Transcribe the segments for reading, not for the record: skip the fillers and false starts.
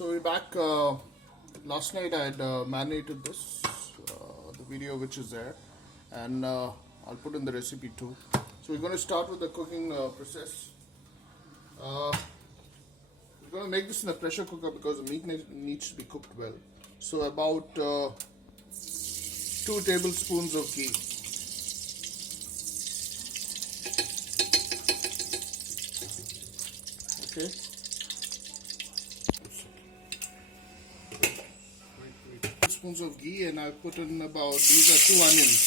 So we're back. Last night I had marinated this, the video which is there, and I'll put in the recipe too. So we're going to start with the cooking process. We're going to make this in a pressure cooker because the meat needs to be cooked well. So about 2 tablespoons of ghee. Okay. Spoons of ghee, and I put in about, these are 2 onions.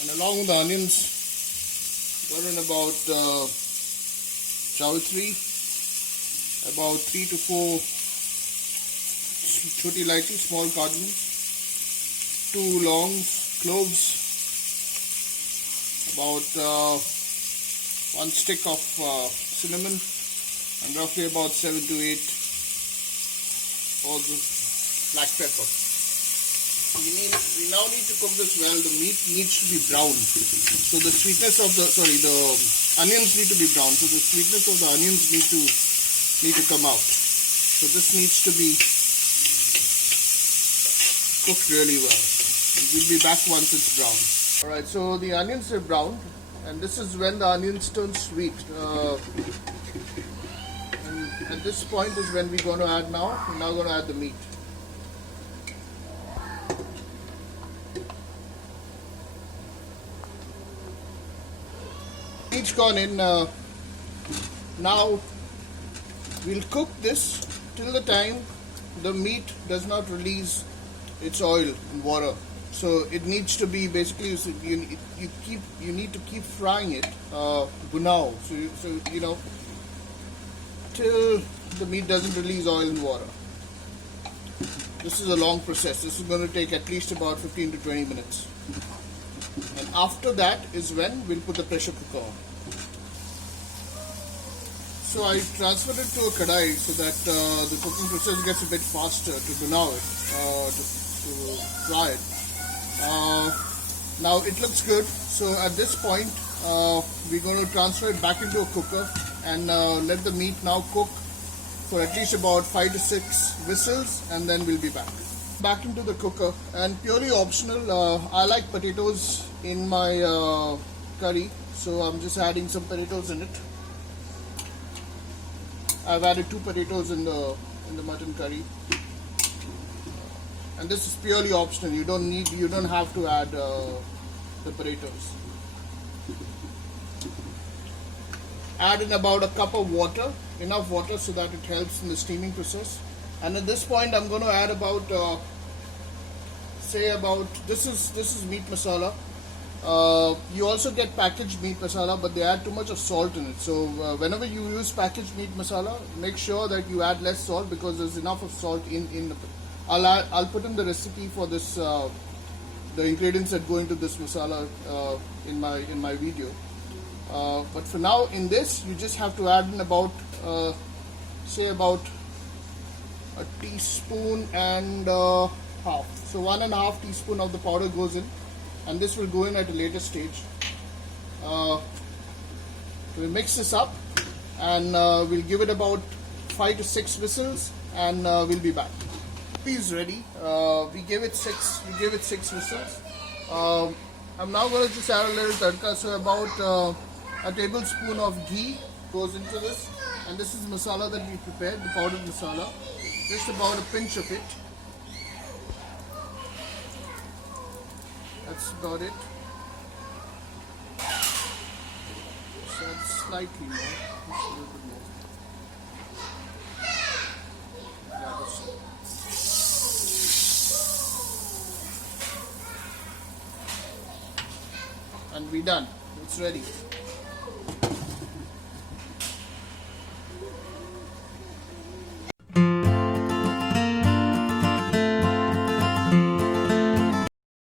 And along with the onions, put in about jawatri, about 3 to 4 choti ilaichi, small cardamoms, 2 longs, cloves, about 1 stick of cinnamon, and roughly about 7 to 8 balls of black pepper. We now need to cook this well. The meat needs to be brown. So the sweetness of the onions need to be brown. So the sweetness of the onions need to come out. So this needs to be cooked really well. We'll be back once it's brown. Alright, so the onions are browned, and this is when the onions turn sweet. And at this point is when we're going to add now. We're now going to add the meat. Meat's gone in. Now we'll cook this till the time the meat does not release its oil and water. So it needs to be basically, you need to keep frying it bunao, so you know, till the meat doesn't release oil and water. This is a long process. This is going to take at least about 15 to 20 minutes. And after that is when we'll put the pressure cooker on. So I transferred it to a kadai so that the cooking process gets a bit faster to bunao it, to fry it. Now it looks good. So at this point we're going to transfer it back into a cooker and let the meat now cook for at least about 5 to 6 whistles, and then we'll be back. Back into the cooker, and purely optional, I like potatoes in my curry, so I'm just adding some potatoes in it. I've added 2 potatoes in the mutton curry, and this is purely optional. You don't have to add the potatoes. Add in about a cup of water, enough water so that it helps in the steaming process. And at this point, I'm going to add about this is meat masala. You also get packaged meat masala, but they add too much of salt in it. So whenever you use packaged meat masala, make sure that you add less salt, because there's enough of salt in the. I'll put in the recipe for this, the ingredients that go into this masala in my video. But for now, in this, you just have to add in about say about a teaspoon and half. So 1.5 teaspoon of the powder goes in, and this will go in at a later stage. We'll mix this up, and we'll give it about 5 to 6 whistles, and we'll be back. Is ready. We gave it 6 whistles. I'm now going to just add a little tadka. So about a tablespoon of ghee goes into this, and this is masala that we prepared, the powdered masala. Just about a pinch of it. That's about it. So it's slightly more, just a little bit more. Yeah, that's it. And we're done. It's ready.